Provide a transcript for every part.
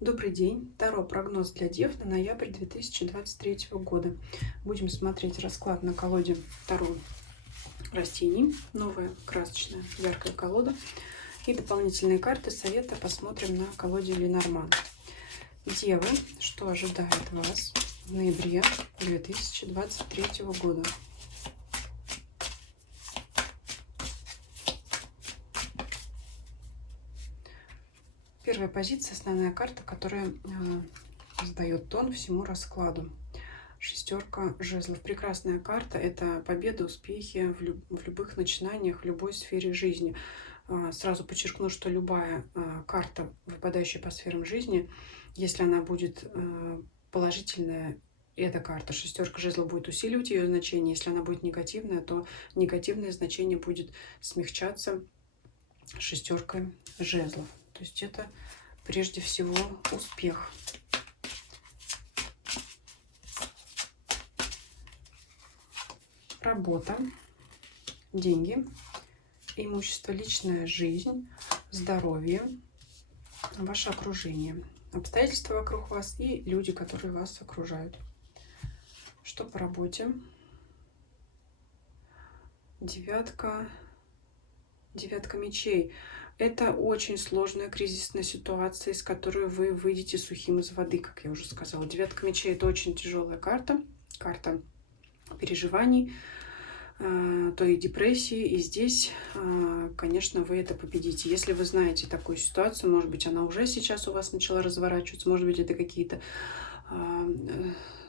Добрый день. Таро прогноз для Дев на ноябрь 2023 года. Будем смотреть расклад на колоде Таро растений. Новая красочная яркая колода. И дополнительные карты совета посмотрим на колоде Ленорман. Девы, что ожидает вас в ноябре 2023 года? Первая позиция, основная карта, которая задает тон всему раскладу. Шестерка жезлов. Прекрасная карта. Это победа, успехи в любых начинаниях, в любой сфере жизни. Сразу подчеркну, что любая карта, выпадающая по сферам жизни, если она будет положительная, эта карта, шестерка жезлов, будет усиливать ее значение. Если она будет негативная, то негативное значение будет смягчаться шестеркой жезлов. То есть это прежде всего успех. Работа, деньги, имущество, личная жизнь, здоровье, ваше окружение, обстоятельства вокруг вас и люди, которые вас окружают. Что по работе? Девятка мечей. Это очень сложная кризисная ситуация, из которой вы выйдете сухим из воды, как я уже сказала. Девятка мечей — это очень тяжелая карта. Карта переживаний, той депрессии. И здесь, конечно, вы это победите. Если вы знаете такую ситуацию, может быть, она уже сейчас у вас начала разворачиваться, может быть, это какие-то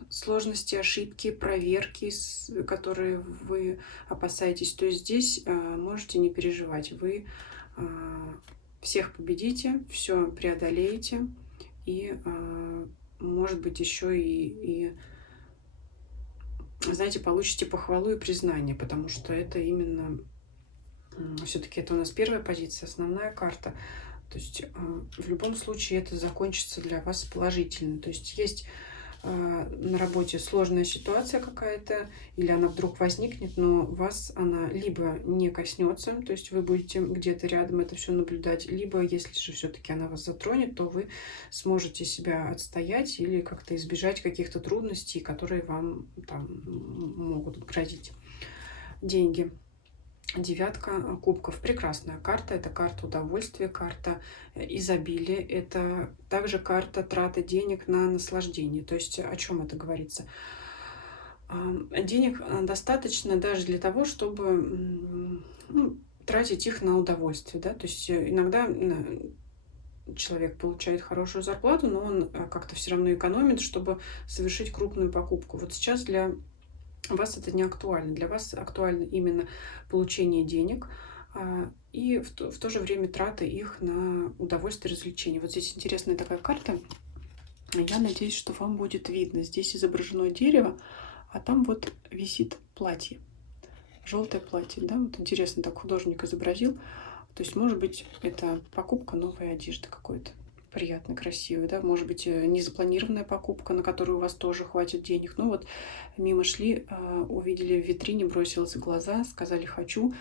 сложности, ошибки, проверки, которые вы опасаетесь, то здесь можете не переживать. Вы всех победите, все преодолеете и, может быть, еще и знаете, получите похвалу и признание, потому что это именно все-таки это у нас первая позиция, основная карта. То есть в любом случае это закончится для вас положительно. То есть есть на работе сложная ситуация какая-то, или она вдруг возникнет, но вас она либо не коснется, то есть вы будете где-то рядом это все наблюдать, либо, если же все-таки она вас затронет, то вы сможете себя отстоять или как-то избежать каких-то трудностей, которые вам там могут грозить. Деньги. Девятка кубков. Прекрасная карта. Это карта удовольствия, карта изобилия. Это также карта траты денег на наслаждение. То есть о чем это говорится? Денег достаточно даже для того, чтобы тратить их на удовольствие. Да? То есть иногда человек получает хорошую зарплату, но он как-то все равно экономит, чтобы совершить крупную покупку. Вот сейчас для вас это не актуально. Для вас актуально именно получение денег и в то же время траты их на удовольствие и развлечения. Вот здесь интересная такая карта. Я надеюсь, что вам будет видно. Здесь изображено дерево, а там вот висит платье. Желтое платье. Да? Вот интересно, так художник изобразил. То есть, может быть, это покупка новой одежды какой-то. Приятно, красивый, да, может быть, незапланированная покупка, на которую у вас тоже хватит денег. Ну вот, мимо шли, увидели в витрине, бросилось в глаза, сказали «хочу»,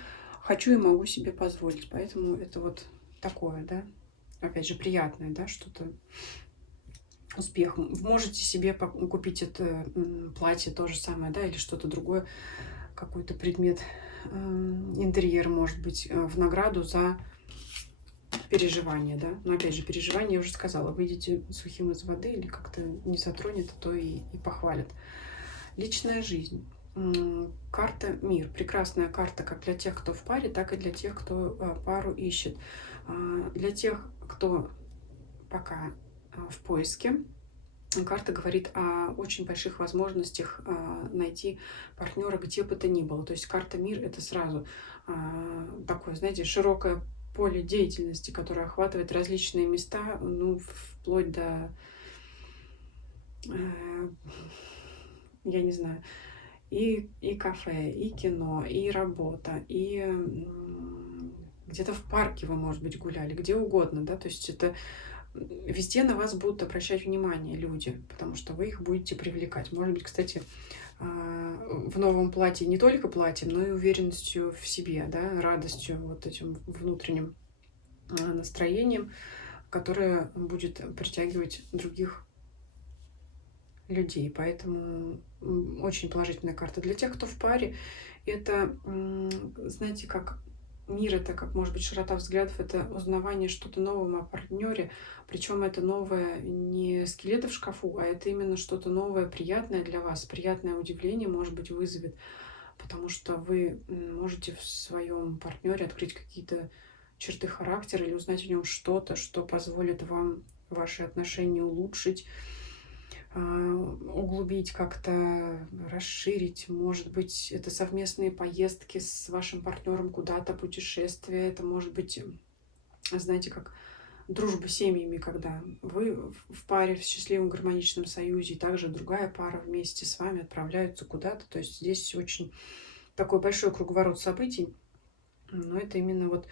и могу себе позволить. Поэтому это вот такое, да, опять же, приятное, да, что-то, успех. Можете себе купить это платье, то же самое, да, или что-то другое, какой-то предмет, интерьер, может быть, в награду за переживания, да. Но опять же, переживания, я уже сказала, выйдете сухим из воды или как-то не затронет, а то и похвалят. Личная жизнь. Карта мир. Прекрасная карта как для тех, кто в паре, так и для тех, кто пару ищет. Для тех, кто пока в поиске, карта говорит о очень больших возможностях найти партнера где бы то ни было. То есть карта мир — это сразу такое, знаете, широкое поле деятельности, которое охватывает различные места, ну, вплоть до, я не знаю, и кафе, и кино, и работа, и где-то в парке вы, может быть, гуляли, где угодно, да, то есть это везде на вас будут обращать внимание люди, потому что вы их будете привлекать. Может быть, кстати, в новом платье не только платьем, но и уверенностью в себе, да, радостью, вот этим внутренним настроением. которое будет притягивать других людей. Поэтому очень положительная карта. Для тех, кто в паре, это, знаете, как мир, это как, может быть, широта взглядов, это узнавание что-то нового о партнере. Причем это новое не скелеты в шкафу, а это именно что-то новое, приятное для вас. Приятное удивление, может быть, вызовет. Потому что вы можете в своем партнере открыть какие-то черты характера или узнать в нем что-то, что позволит вам ваши отношения улучшить, углубить как-то, расширить. Может быть, это совместные поездки с вашим партнером куда-то, путешествия. Это может быть, знаете, как дружба с семьями, когда вы в паре, в счастливом гармоничном союзе, и также другая пара вместе с вами отправляются куда-то. То есть здесь очень такой большой круговорот событий. Но это именно вот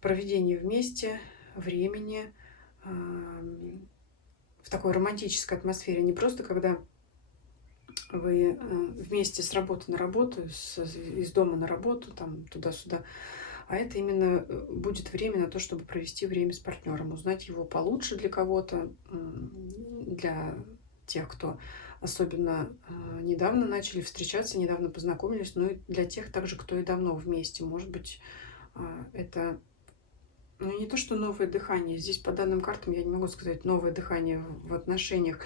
проведение вместе времени, в такой романтической атмосфере, не просто когда вы вместе с работы на работу, из дома на работу, там туда-сюда, а это именно будет время на то, чтобы провести время с партнером, узнать его получше для кого-то, для тех, кто особенно недавно начали встречаться, недавно познакомились, но и для тех также, кто и давно вместе. Может быть, это ну, не то, что новое дыхание. Здесь по данным картам я не могу сказать новое дыхание в отношениях.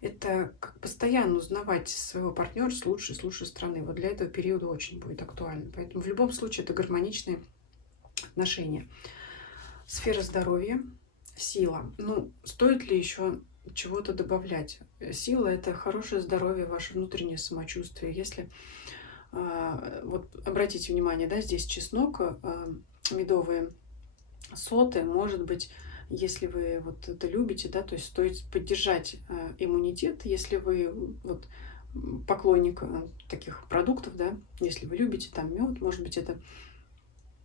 Это как постоянно узнавать своего партнера с лучшей стороны. Вот для этого периода очень будет актуально. Поэтому в любом случае это гармоничные отношения. Сфера здоровья, сила. Ну, стоит ли еще чего-то добавлять? Сила – это хорошее здоровье, ваше внутреннее самочувствие. Если, вот обратите внимание, да, здесь чеснок, медовые соты, может быть, если вы вот это любите, да, то есть стоит поддержать иммунитет, если вы вот поклонник таких продуктов, да, если вы любите там мед, может быть, это,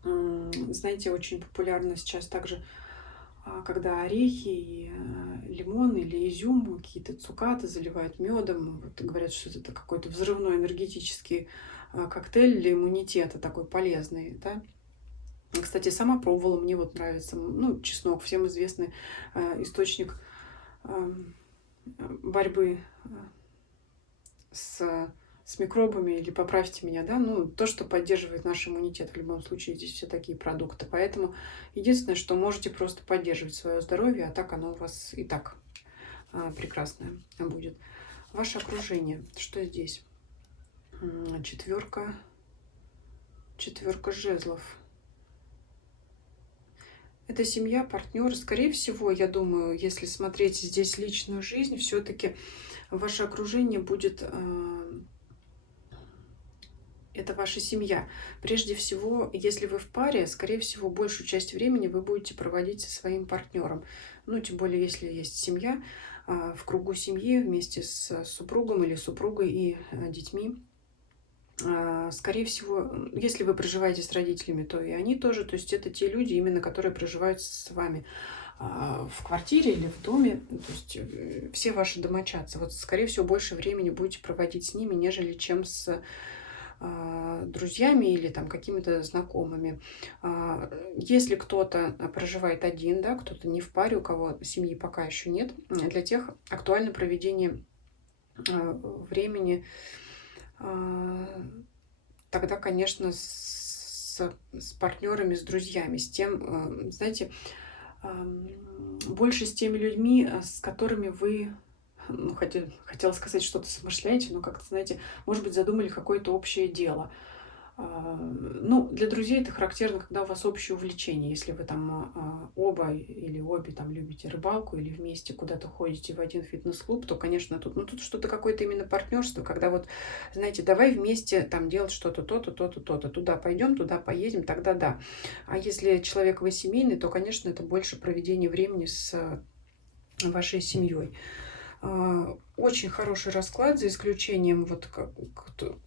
знаете, очень популярно сейчас также, когда орехи и лимон или изюм, какие-то цукаты заливают медом, вот говорят, что это какой-то взрывной энергетический коктейль для иммунитета, такой полезный, да. Кстати, сама пробовала, мне вот нравится. Ну, чеснок, всем известный источник борьбы с микробами, или поправьте меня, да, ну, то, что поддерживает наш иммунитет, в любом случае, здесь все такие продукты. Поэтому единственное, что можете просто поддерживать свое здоровье, а так оно у вас и так прекрасное будет. Ваше окружение, что здесь? Четверка жезлов. Это семья, партнеры. Скорее всего, я думаю, если смотреть здесь личную жизнь, все-таки ваше окружение будет... Это ваша семья. Прежде всего, если вы в паре, скорее всего, большую часть времени вы будете проводить со своим партнером. Ну, тем более, если есть семья, в кругу семьи вместе с супругом или супругой и детьми. Скорее всего, если вы проживаете с родителями, то и они тоже. То есть это те люди, именно которые проживают с вами в квартире или в доме. То есть все ваши домочадцы. Вот, скорее всего, больше времени будете проводить с ними, нежели чем с друзьями или там какими-то знакомыми. Если кто-то проживает один, да, кто-то не в паре, у кого семьи пока еще нет, для тех актуально проведение времени тогда, конечно, с партнерами, с друзьями, с тем, знаете, больше с теми людьми, с которыми вы, ну, хотела сказать, что-то замышляете, но как-то, знаете, может быть, задумали какое-то общее дело. Ну, для друзей это характерно, когда у вас общее увлечение. Если вы там оба или обе там любите рыбалку или вместе куда-то ходите в один фитнес-клуб, то, конечно, тут что-то какое-то именно партнерство, когда вот, знаете, давай вместе там делать что-то, то-то, то-то, то-то, туда пойдем, туда поедем, тогда да. А если человек вы семейный, то, конечно, это больше проведение времени с вашей семьей. Очень хороший расклад, за исключением вот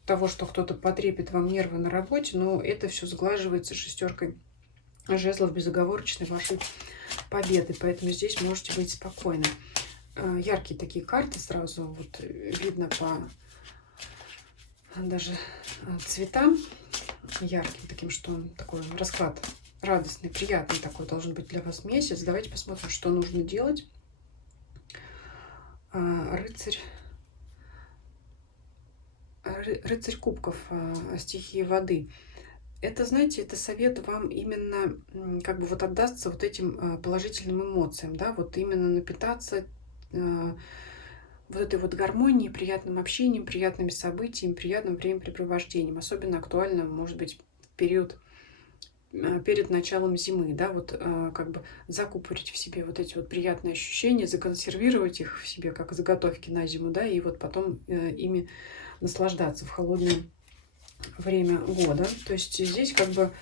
того, что кто-то потрепит вам нервы на работе, но это все сглаживается шестеркой жезлов, безоговорочной вашей победы, поэтому здесь можете быть спокойны. Яркие такие карты сразу, вот видно по даже цветам ярким таким, что он такой расклад радостный, приятный такой должен быть для вас месяц. Давайте посмотрим, что нужно делать. Рыцарь, рыцарь кубков, стихии воды. Это, знаете, это совет вам именно как бы вот отдастся вот этим положительным эмоциям, да, вот именно напитаться вот этой вот гармонией, приятным общением, приятными событиями, приятным времяпрепровождением. Особенно актуально, может быть, в период перед началом зимы, да, вот как бы закупорить в себе вот эти вот приятные ощущения, законсервировать их в себе, как заготовки на зиму, да, и вот потом ими наслаждаться в холодное время года. То есть здесь как бы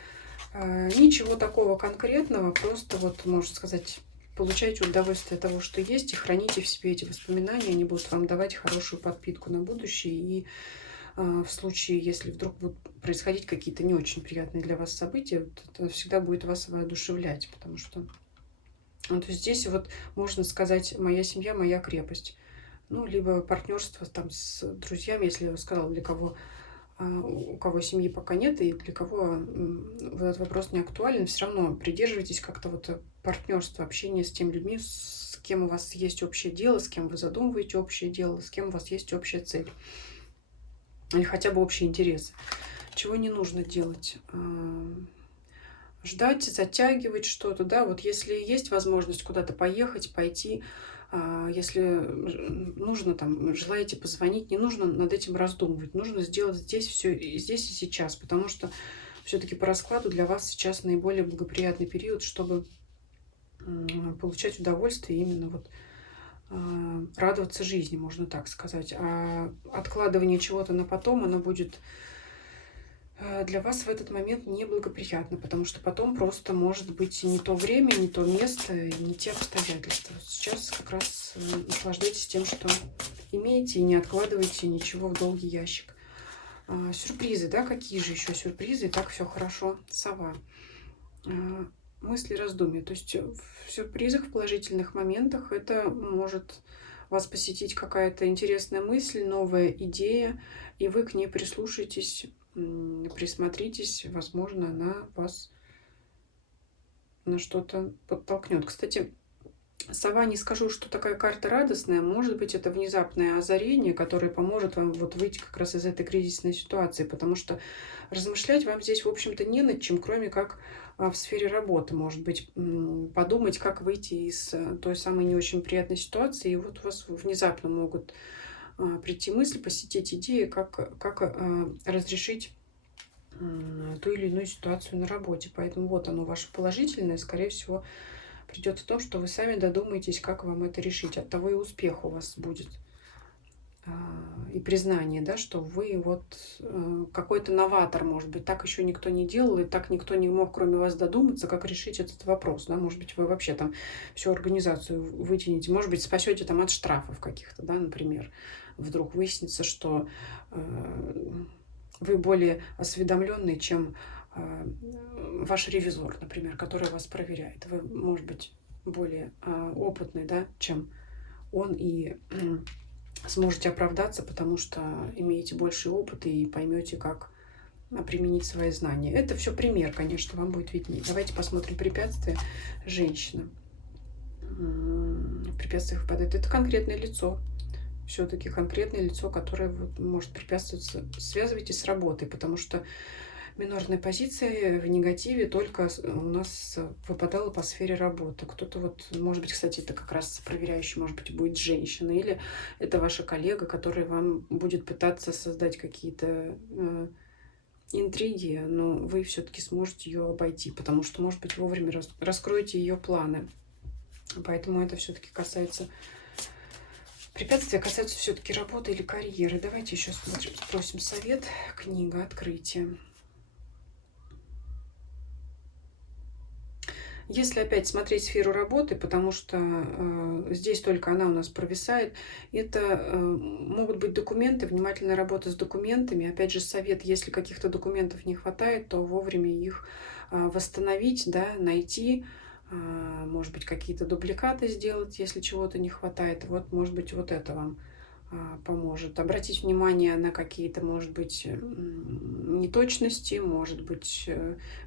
ничего такого конкретного, просто вот, можно сказать, получайте удовольствие от того, что есть, и храните в себе эти воспоминания, они будут вам давать хорошую подпитку на будущее, и в случае, если вдруг будут происходить какие-то не очень приятные для вас события, вот это всегда будет вас воодушевлять, потому что вот здесь вот можно сказать «моя семья, моя крепость». Ну, либо партнерство там с друзьями, если я сказала, для кого у кого семьи пока нет, и для кого вот этот вопрос не актуален, все равно придерживайтесь как-то вот партнерства, общения с теми людьми, с кем у вас есть общее дело, с кем вы задумываете общее дело, с кем у вас есть общая цель. Или хотя бы общий интерес. Чего не нужно делать? Ждать, затягивать что-то, да, вот если есть возможность куда-то поехать, пойти, если нужно, там, желаете позвонить, не нужно над этим раздумывать, нужно сделать здесь все, здесь и сейчас, потому что все-таки по раскладу для вас сейчас наиболее благоприятный период, чтобы получать удовольствие именно вот радоваться жизни, можно так сказать. А откладывание чего-то на потом, оно будет для вас в этот момент неблагоприятно, потому что потом просто может быть не то время, не то место, и не те обстоятельства. Сейчас как раз наслаждайтесь тем, что имеете, и не откладывайте ничего в долгий ящик. Сюрпризы, да, какие же еще сюрпризы? И так все хорошо. Сова. Мысли, раздумья. То есть в сюрпризах, в положительных моментах это может вас посетить какая-то интересная мысль, новая идея, и вы к ней прислушаетесь, присмотритесь, возможно, она вас на что-то подтолкнет. Кстати, сова, не скажу, что такая карта радостная, может быть, это внезапное озарение, которое поможет вам вот выйти как раз из этой кризисной ситуации, потому что размышлять вам здесь, в общем-то, не над чем, кроме как в сфере работы, может быть, подумать, как выйти из той самой не очень приятной ситуации, и вот у вас внезапно могут прийти мысли, посетить идеи, как разрешить ту или иную ситуацию на работе. Поэтому вот оно ваше положительное, скорее всего, придет в том, что вы сами додумаетесь, как вам это решить. От того и успех у вас будет. И признание, да, что вы вот какой-то новатор, может быть, так еще никто не делал, и так никто не мог, кроме вас, додуматься, как решить этот вопрос. Да? Может быть, вы вообще там всю организацию вытянете, может быть, спасете там от штрафов каких-то, да, например. Вдруг выяснится, что вы более осведомленный, чем ваш ревизор, например, который вас проверяет. Вы, может быть, более опытный, да, чем он, и сможете оправдаться, потому что имеете больше опыта и поймете, как применить свои знания. Это все пример, конечно, вам будет виднее. Давайте посмотрим препятствия. Женщина. В препятствиях впадает. Это конкретное лицо. Все-таки конкретное лицо, которое вот может препятствовать. Связывайтесь с работой, потому что минорная позиция в негативе только у нас выпадала по сфере работы. Кто-то вот, может быть, кстати, это как раз проверяющий, может быть, будет женщина, или это ваша коллега, которая вам будет пытаться создать какие-то интриги, но вы все-таки сможете ее обойти, потому что, может быть, вовремя раскроете ее планы. Поэтому это все-таки касается... Препятствия касаются все-таки работы или карьеры. Давайте еще спросим совет. Книга «Открытие». Если опять смотреть сферу работы, потому что здесь только она у нас провисает, это могут быть документы, внимательная работа с документами. Опять же, совет, если каких-то документов не хватает, то вовремя их восстановить, да, найти, может быть, какие-то дубликаты сделать, если чего-то не хватает. Вот, может быть, вот это вам поможет. Обратить внимание на какие-то, может быть, неточности, может быть,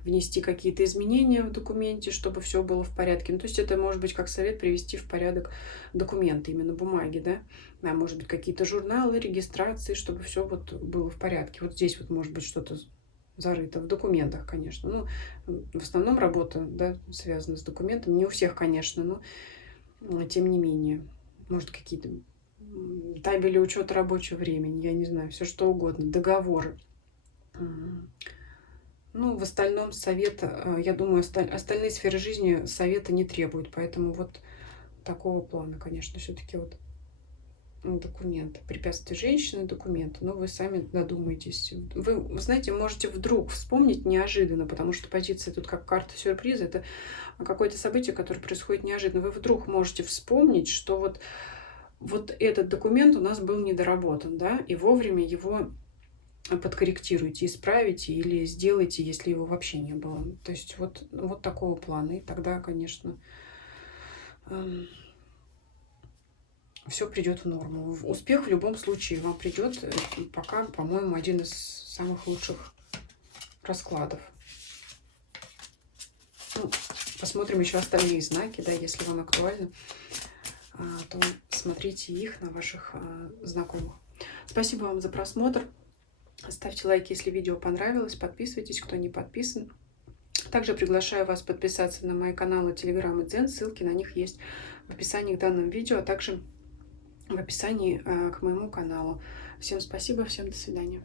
внести какие-то изменения в документе, чтобы все было в порядке. Ну, то есть это может быть как совет привести в порядок документы, именно бумаги, да. Может быть, какие-то журналы, регистрации, чтобы все вот было в порядке. Вот здесь вот может быть что-то зарыто в документах, конечно. Ну, в основном работа, да, связана с документами. Не у всех, конечно, но тем не менее. Может, какие-то табели учета рабочего времени, я не знаю, все что угодно, договоры. Ну, в остальном совет, я думаю, остальные сферы жизни совета не требуют, поэтому вот такого плана, конечно, все-таки вот документ, препятствие женщины, документы, но вы сами додумаетесь. Вы знаете, можете вдруг вспомнить неожиданно, потому что позиция тут как карта сюрприза, это какое-то событие, которое происходит неожиданно. Вы вдруг можете вспомнить, что вот этот документ у нас был недоработан, да, и вовремя его подкорректируйте, исправите или сделайте, если его вообще не было. То есть вот такого плана. И тогда, конечно, все придет в норму. Успех в любом случае вам придет. Пока, по-моему, один из самых лучших раскладов. Ну, посмотрим еще остальные знаки, да, если вам актуально, то смотрите их на ваших знакомых. Спасибо вам за просмотр. Ставьте лайки, если видео понравилось. Подписывайтесь, кто не подписан. Также приглашаю вас подписаться на мои каналы Telegram и Дзен. Ссылки на них есть в описании к данному видео, а также в описании к моему каналу. Всем спасибо, всем до свидания.